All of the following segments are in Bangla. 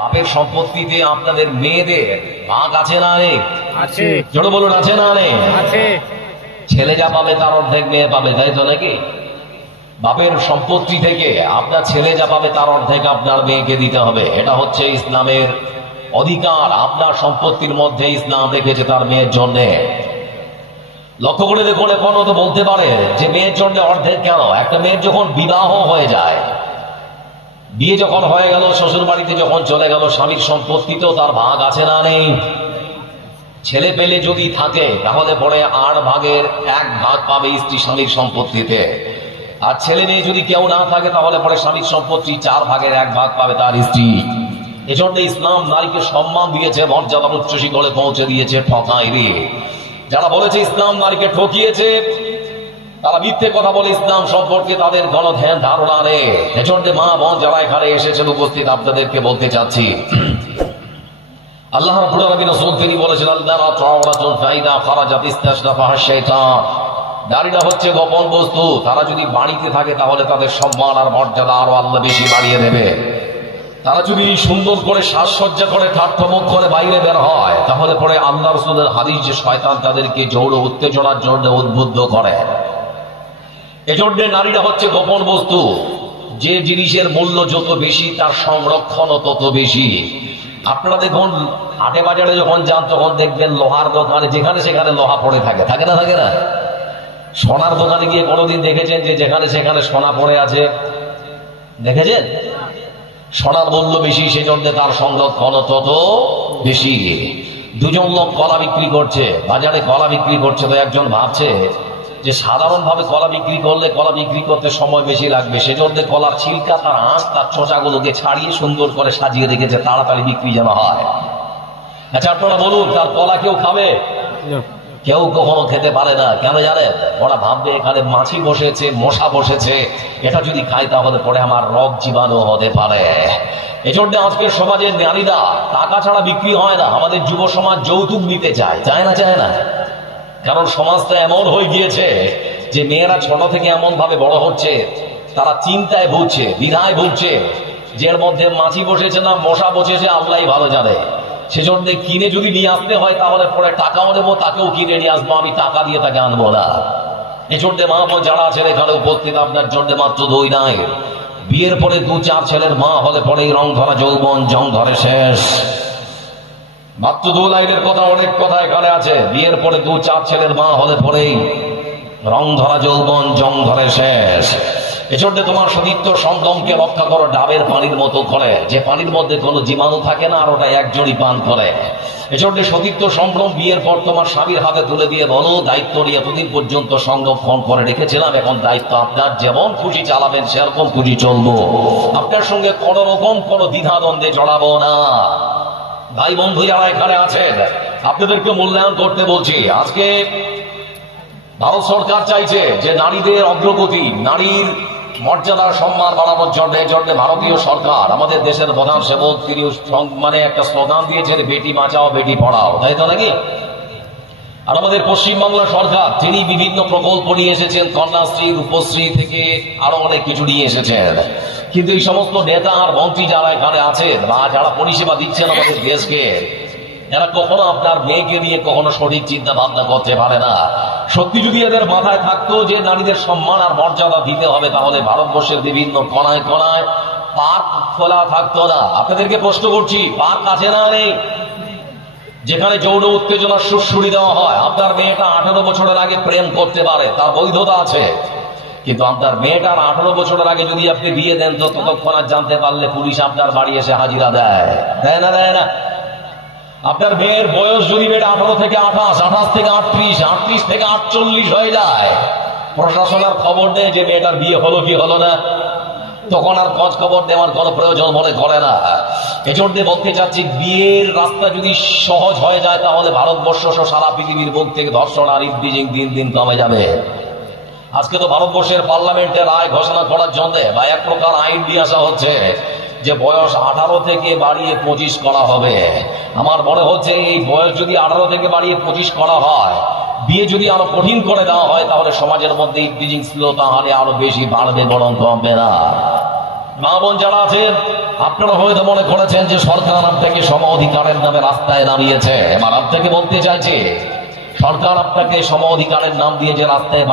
বাপের সম্পত্তিতে আপনাদের মেয়েদের ভাগ আছে না নেই? আছে। জোরে বলুন, আছে না নেই? আছে। ছেলে যা পাবে তার অর্ধেক মেয়ে পাবে, তাই তো নাকি? বাপের সম্পত্তি থেকে আপনার ছেলে যা পাবে তার অর্ধেক আপনার মেয়েকে দিতে হবে। এটা হচ্ছে ইসলামের অধিকার। আপনার সম্পত্তির মধ্যে ইসলাম রেখেছে তার মেয়ের জন্য। লক্ষ্য করে দেখুন, এখন তো বলতে পারে যে মেয়ের জন্য অর্ধেক কেন? একটা মেয়ের যখন বিবাহ হয়ে যায়, বিয়ে যখন হয়ে গেল, শ্বশুর বাড়িতে যখন চলে গেল, স্বামীর সম্পত্তিতেও তার ভাগ আছে না নেই? ছেলে পেলে যদি থাকে তাহলে পরে 8 ভাগের 1 ভাগ পাবে স্ত্রী স্বামীর সম্পত্তিতে। আর ছেলে মেয়ে যদি কেউ না থাকে তাহলে পরে স্বামীর সম্পত্তি 4 ভাগের 1 ভাগ পাবে তার স্ত্রী। এজন্য ইসলাম নারীকে সম্মান দিয়েছে, মর্যাদার উচ্চ শিখরে পৌঁছে দিয়েছে, ঠকায়নি। যারা বলেছে ইসলাম নারীকে ঠকিয়েছে, তারা মিথ্যে কথা বলে ইসলাম সম্পর্কে তাদের কোন ধ্যান ধারণা নেই। এজন্য মা বোন যারা এখানে এসেছেন উপস্থিত, আপনাদেরকে বলতে চাচ্ছি, আল্লাহ রাব্বুল আলামিন রাসূল তিনি বলেছেন, আল্লাহু তাআলা ফাইদা খারাজাত ইস্তাশরাফাহা শাইতান। নারীরা হচ্ছে গোপন বস্তু। তারা যদি বাড়িতে থাকে তাহলে তাদের সম্মান আর মর্যাদা আরো আল্লাহ বেশি বাড়িয়ে দেবে। তারা যদি সুন্দর করে সাজসজ্জা করে ঠাট্টামুখ করে বাইরে বের হয় তাহলে পরে আল্লাহ রাসূলের হাদিস যে শয়তান তাদেরকে জৌর উত্তেজনার জন্য উদ্বুদ্ধ করে। এজন্য নারীরা হচ্ছে গোপন বস্তু। যে জিনিসের মূল্য যত বেশি তার সংরক্ষণও তত বেশি। আপনারা দেখুন, হাটে বাজারে যখন যান তখন দেখবেন লোহার দোকানে যেখানে সেখানে লোহা পড়ে থাকে, থাকে না? থাকে না? সোনার দোকানে গিয়ে কোনোদিন দেখেছেন যে যেখানে সেখানে সোনা পড়ে আছে? দেখেছেন? সোনার মূল্য বেশি, সেজন্য তার সংরক্ষণ তত বেশি। দুজন লোক কলা বিক্রি করছে, বাজারে কলা বিক্রি করছে, তো একজন ভাবছে যে সাধারণভাবে কলা বিক্রি করলে কলা বিক্রি করতে সময় বেশি লাগবে, সেজন্য কলার ছিলকা, তার আঁশ, তার চোচাগুলোকে ছাড়িয়ে সুন্দর করে সাজিয়ে রেখেছে, তাড়াতাড়ি বিক্রি যেন হয়। আচ্ছা, আপনারা বলুন, তার কলা কেউ খাবে? কেউ কখনো খেতে পারে না। কেন জানেন? ওরা ভাববে এখানে মাছি বসেছে, মশা বসেছে, এটা যদি খাই তাহলে পরে আমার রোগ জীবাণু হতে পারে। এজন্য আজকের সমাজের নারীরা টাকা ছাড়া বিক্রি হয় না। আমাদের যুব সমাজ যৌতুক নিতে চায়, চায় না? চায় না? কারণ সমাজটা এমন হয়ে গিয়েছে যে মেয়েরা ছোট থেকে এমন ভাবে বড় হচ্ছে, তারা চিন্তায় ভুগছে, দ্বিধায় ভুগছে, যে এর মধ্যে মাছি বসেছে না মশা বসেছে আল্লাহই ভালো জানে। সেজন্য কিনে যদি নিয়ে আসতে হয় তাহলে পরে টাকাও নেবো, তাকেও কিনে নিয়ে আসবো, আমি টাকা দিয়ে তাকে আনবো না। এজন্য মা বোন যারা আছেন এখানে উপস্থিত, আপনার জন্য মাত্র 2 নাই। বিয়ের পরে 2-4 ছেলের মা হলে পরেই রং ধরা যৌবন জং ধরে শেষ। মাত্র 2 লাইনের কথা, অনেক কথা এখানে আছে। বিয়ের পরে 2-4 ছেলের মা হলে পরেই রং ধরা যৌবন জং ধরে শেষ। এজন্য তোমার সতীত্ব সংযমকে রক্ষা করো ডাবের পানির মতো করে, যে পানির মধ্যে কোনো জীবাণু থাকে না আর ওটা একজনই পান করে। এজন্য সতীত্ব সম্ভ্রম বিয়ের পর তোমার স্বামীর হাতে তুলে দিয়ে বলো, দায়িত্ব নিয়ে এতদিন পর্যন্ত সংরক্ষণ করে রেখেছিলাম, এখন দায়িত্ব আপনার, যেমন খুশি চালাবেন সেরকম খুশি চলবো, আপনার সঙ্গে কোনো রকম কোনো দ্বিধাদ্বন্দ্বে জড়াবো না। ভাই বন্ধু যারা এখানে আছেন, আপনাদেরকে মূল্যায়ন করতে বলছি। আজকে ভারত সরকার চাইছে যে নারীদের অগ্রগতি, নারীর মর্যাদার সম্মান বাড়ানোর জন্য। এই জন্য ভারতীয় সরকার, আমাদের দেশের প্রধান সেবক, তিনি একটা স্লোগান দিয়েছেন, বেটি বাঁচাও বেটি পড়াও, তাই তো নাকি? আর আমাদের পশ্চিমবাংলা সরকার, তিনি বিভিন্ন প্রকল্প নিয়ে এসেছেন, কন্যাশ্রী, রূপশ্রী থেকে আরো অনেক কিছু নিয়ে এসেছেন। কিন্তু এই সমস্ত নেতা আর মন্ত্রী যারা এখানে আছেন বা যারা পরিষেবা দিচ্ছেন আমাদের দেশকে, এরা কখনো আপনার মেয়েকে নিয়ে কখনো সঠিক চিন্তা ভাবনা করতে পারে না। সত্যি যদি এদের মাথায় থাকতো যে নারীদের সম্মান আর মর্যাদা দিতে হবে, তাহলে ভারতবর্ষের বিভিন্ন কোনায় কোনায় পার্ক খোলা থাকতো না। আপনাদেরকে প্রশ্ন করছি, পার্ক আছে না নেই? যেখানে যৌন উত্তেজনার সুড়সুড়ি দেওয়া হয়। আপনার মেয়েটা 18 বছরের আগে প্রেম করতে পারে, তার বৈধতা আছে, কিন্তু আপনার মেয়েটার 18 বছরের আগে যদি আপনি বিয়ে দেন তো ততক্ষণ আর জানতে পারলে পুলিশ আপনার বাড়ি এসে হাজিরা দেয়, দেয় না? দেয় না? আপনার মেয়ের বয়স যদি বেড়ে 18 থেকে 28, 28 থেকে 38, 38 থেকে 48 হয়ে যায়, প্রশাসনের খবর দেয় যে মেয়েটার বিয়ে হলো কি হলো না, তখন আর খোঁজ খবর দেওয়ার কোনো প্রয়োজন মনে করে না। এজন্য বলতে চাচ্ছি, বিয়ের রাস্তা যদি সহজ হয়ে যায় তাহলে ভারতবর্ষ সহ সারা পৃথিবীর বুক থেকে ধর্ষণ আর ইভটিজিং দিন দিন কমে যাবে। আজকে তো ভারতবর্ষের পার্লামেন্টের রায় ঘোষণা করার জন্য বা এক প্রকার আইন দিয়ে আসা হচ্ছে যে বয়স 18 থেকে বাড়িয়ে 25 করা হবে। আমার মনে হচ্ছে এই বয়স যদি 18 থেকে বাড়িয়ে 25 করা হয়, বিয়ে যদি আরো কঠিন করে দেওয়া হয়, তাহলে সমাজের মধ্যে ইভটিজিং শ্লীলতা হারে আরো বেশি বাড়বে, বরং কমবে না। মা বোন যারা আছেন, আপনারা হয়তো মনে করেছেন যে সরকার আপনাকে সম অধিকারের নামে রাস্তায় নামিয়েছে। এবার আপনাকে বলতে চাইছে, সরকার আপনাকে সম অধিকারের নাম দিয়ে যে রাস্তায়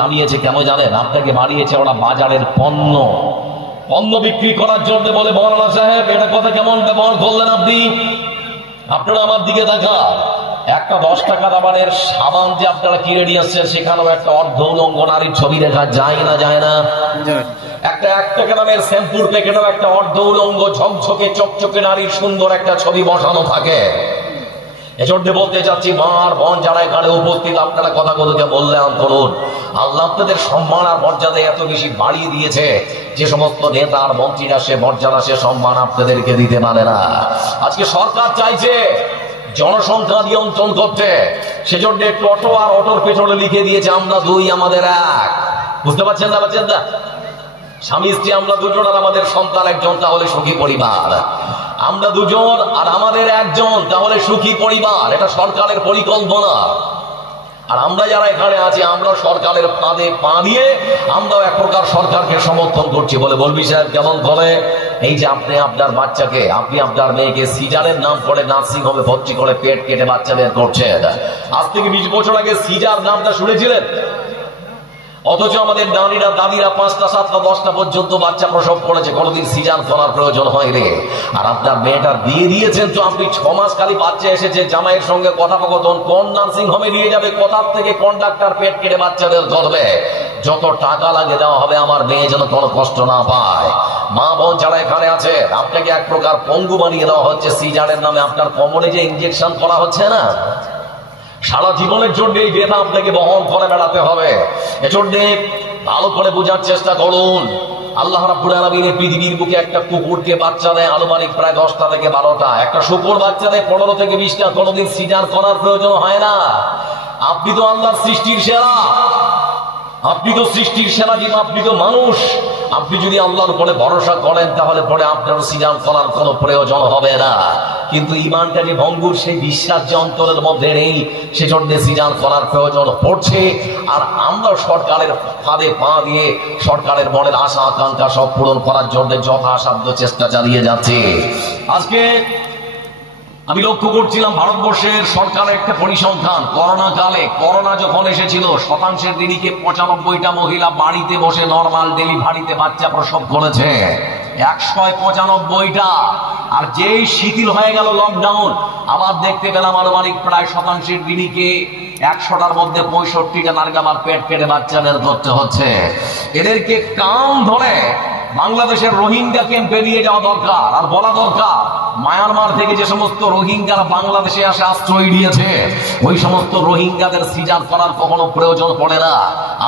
নামিয়েছে কেন জানেন? আপনাকে বানিয়েছে ওরা বাজারের পণ্য বিক্রি করার জন্য। বলে মৌলানা সাহেব, এটা কথা কেমন ব্যবহার করলেন আপনি? আপনারা আমার দিকে তাকান, একটা 10 টাকা দামের সাবান যে আপনারা কিনে নিয়ে আসছেন, সেখানেও একটা অর্ধ উলঙ্গ নারীর ছবি দেখা যায় না? যায় না? একটা 1 টাকা দামের শ্যাম্পুর প্যাকেটেও একটা অর্ধ উলঙ্গ ঝকঝকে চকচকে নারীর সুন্দর একটা ছবি বসানো থাকে। এজন্য বলতে চাচ্ছি, মার বোন যারা এখানে উপস্থিত, আপনারা কথাগুলোকে মূল্যায়ন করুন। আল্লাহ আপনাদের সম্মান আর মর্যাদা এত বেশি বাড়িয়ে দিয়েছে, যে সমস্ত নেতা আর মন্ত্রীরা সে মর্যাদা সে সম্মান আপনাদেরকে দিতে পারে না। আজকে সরকার চাইছে জনসংখ্যা নিয়ন্ত্রণ করতে, সেজন্য টোটো আর অটোর পেছনে লিখে দিয়েছে আমরা দুই আমাদের এক। বুঝতে পারছেন না? পাচ্ছেন না? স্বামী স্ত্রী আমরা দুজন আর আমাদের সন্তান একজন, তাহলে সুখী পরিবার। আমরা দুজন আর আমাদের একজন, তাহলে সুখী পরিবার। এটা সরকারের পরিকল্পনা। আর আমরা যারা এখানে আছি, আমরা সরকারের ফাঁদে পা দিয়ে আমরাও এক প্রকার সরকারকে সমর্থন করছি। বলবি সাহেব কেমন করে? এই যে আপনি আপনার বাচ্চাকে, আপনি আপনার মেয়েকে সিজারের নাম করে নার্সিং হোমে ভর্তি করে পেট কেটে বাচ্চা বের করছেন। আজ থেকে 20 বছর আগে সিজার নামটা শুনেছিলেন? অথচ আমাদের দাদিরা 5টা 7টা 10টা পর্যন্ত বাচ্চা প্রসব করেছে, কোনোদিন সিজার করার প্রয়োজন হয়নি। আর আপনার মেয়েটার বিয়ে দিয়েছেন তো আপনি 6 মাস খালি বাচ্চা এসেছে, জামাইয়ের সঙ্গে কথোপকথন, কোন নার্সিং হোমে নিয়ে যাবে, কোথার থেকে কোন ডাক্তার পেট কেটে বাচ্চা বের করবে, যত টাকা লাগে দেওয়া হবে, আমার মেয়ে যেন কোনো কষ্ট না পায়। মা বোন যারা এখানে আছে, আপনাকে এক প্রকার পঙ্গু বানিয়ে দেওয়া হচ্ছে সিজারের নামে। আপনার কোমরে যে ইনজেকশন করা হচ্ছে না, সারা জীবনের জন্য এই বেদনা আপনাকে বহন করে বেড়াতে হবে। এজন্য ভালো করে বোঝার চেষ্টা করুন। আল্লাহ রাব্বুল আলামিন পৃথিবীর বুকে একটা কুকুরকে বাচ্চা দেয় আনুমানিক প্রায় 10টা থেকে 12টা, একটা শুকর বাচ্চা দেয় 15 থেকে 20টা। কোনোদিন সিজার করার প্রয়োজন হয় না। আপনি তো আল্লাহর সৃষ্টির সেরা, আপনি তো সৃষ্টির সেরা জীব, আপনি তো মানুষ। আপনি যদি আল্লাহর উপরে ভরসা করেন, তাহলে পরে আপনার সিজার করার কোনো প্রয়োজন হবে না। কিন্তু ইমানটা যে ভঙ্গুর, সেই বিশ্বাস যে অন্তরের মধ্যে নেই, সেজন্য সিজার করার প্রয়োজন পড়ছে। আর আমরা সরকারের ফাঁদে পা দিয়ে সরকারের মনের আশা আকাঙ্ক্ষা সব পূরণ করার জন্য যথাসাধ্য চেষ্টা চালিয়ে যাচ্ছে। আজকে আমি লক্ষ্য করছিলাম ভারতবর্ষের সরকারের একটা পরিসংখ্যান। করোনা কালে, করোনা যখন এসেছিল, শতাংশের দিকে 95টা মহিলা বাড়িতে বসে নরমাল ডেলিভারিতে বাচ্চা প্রসব করেছে। 195টা। আর যেই শিথিল হয়ে গেল লকডাউন, আবার দেখতে পেলাম আনুমানিক প্রায় শতাংশের দিকে 100টার মধ্যে 65টা নারী আমার পেট কেটে বাচ্চা বের করতে হচ্ছে। এদেরকে কান ধরে বাংলাদেশের রোহিঙ্গা ক্যাম্পে নিয়ে যাওয়া দরকার। আর বলা দরকার, মায়ানমার থেকে যে সমস্ত রোহিঙ্গারা বাংলাদেশে আসে আশ্রয় দিয়েছে, ওই সমস্ত রোহিঙ্গাদের সিজার করার কখনো প্রয়োজন পড়ে না।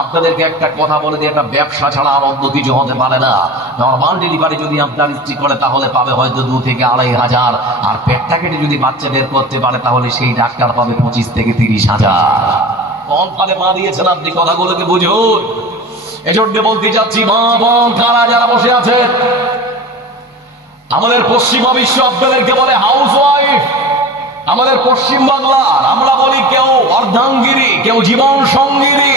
আপনাদেরকে একটা কথা বলে দিয়ে, একটা ব্যবসা ছাড়া আর অন্য কিছু হতে পারে না। নরমাল ডেলিভারি যদি আপনার স্ত্রী করে, তাহলে পাবে হয়তো 2 থেকে 2,500। আর পেটটা কেটে যদি বাচ্চা বের করতে পারে, তাহলে সেই ডাক্তার পাবে 25 থেকে 30,000। কোন ফালে মা দিয়েছেন আপনি? কথাগুলোকে বুঝুন। এজন্য বলতে চাচ্ছি, মা বোন কারা যারা বসে আছে, আমাদের পশ্চিমা বিশ্ব আপনাদেরকে বলে হাউস ওয়াইফ। আমাদের পশ্চিম বাংলার আমরা বলি কেউ অর্ধাঙ্গিনী, কেউ জীবন সঙ্গিনী।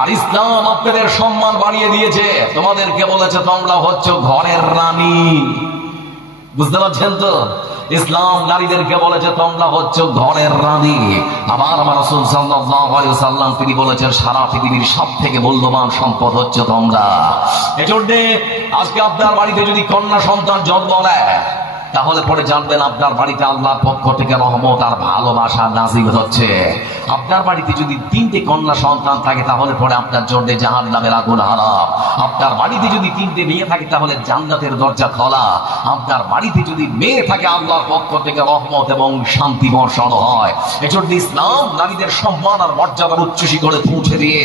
আর ইসলাম আপনাদের সম্মান বাড়িয়ে দিয়েছে, তোমাদেরকে বলেছে তোমরা হচ্ছে ঘরের রানী। বুঝতে পারছেন তো? ইসলাম নারীদেরকে বলেছে তোমরা হচ্ছে ঘরের রানী। আবার আমার রাসূল সাল্লাল্লাহু আলাইহি ওয়াসাল্লাম তিনি বলেছেন, সারা পৃথিবীর সবথেকে মূল্যবান সম্পদ হচ্ছে তোমরা। এজন্য আজকে আপনার বাড়িতে যদি কন্যা সন্তান জন্ম নেয়, তাহলে পরে জানবেন আপনার বাড়িতে আল্লাহর পক্ষ থেকে রহমত আর ভালোবাসা নাজিল হচ্ছে। আপনার বাড়িতে যদি 3টে কন্যা সন্তান থাকে, তাহলে পরে আপনার জন্য জাহান্নামের আগুন হারাম। আপনার বাড়িতে যদি 3টে মেয়ে থাকে, তাহলে জান্নাতের দরজা খোলা। আপনার বাড়িতে যদি মেয়ে থাকে, আল্লাহর পক্ষ থেকে রহমত এবং শান্তি বর্ষণ হয়। এজন্য ইসলাম নারীদের সম্মান আর মর্যাদার উচ্চ শিখরে পৌঁছে দিয়ে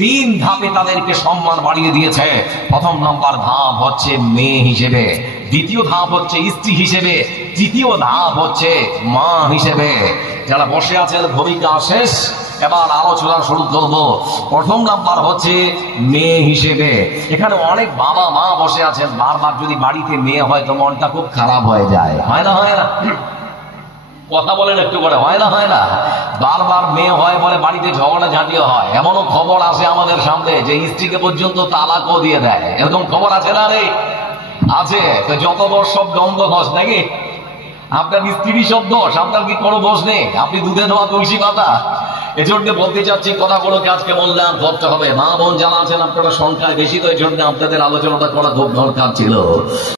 3 ধাপে তাদেরকে সম্মান বাড়িয়ে দিয়েছে। প্রথম নম্বর ধাপ হচ্ছে মেয়ে হিসেবে, দ্বিতীয় ধাপ হচ্ছে স্ত্রী হিসেবে, তৃতীয় ধাপ হচ্ছে মা হিসেবে। যারা বসে আছেন ভূমিকা শেষ, এবার আলোচনা শুরু করব। প্রথম নাম্বার হচ্ছে মেয়ে হিসেবে। এখানে অনেক বাবা মা বসে আছেন, বারবার যদি বাড়িতে মেয়ে হয় তো মনটা খুব খারাপ হয়ে যায়। হয় না? হয় না? কথা বলেন একটু করে। হয় না? হয় না? বারবার মেয়ে হয় বলে বাড়িতে ঝগড়া ঝাঁটিও হয়। এমনও খবর আসে আমাদের সামনে যে স্ত্রীকে পর্যন্ত তালাকও দিয়ে দেয়। এরকম খবর আছে না রে? আছে। তো যত দোষ সব দ্বন্দ্ব দোষ নাকি? আপনার স্ত্রী সব দোষ, আপনার কি কোনো দোষ নেই? আপনি দুধে ধোয়া তুলসী পাতা। এজন্য বলতে চাচ্ছি, কথাগুলোকে আজকে বললাম ধরতে হবে। মা বোন যারা আছেন আপনারা সংখ্যায় বেশি, তো এই জন্য আপনাদের আলোচনাটা করা খুব দরকার ছিল।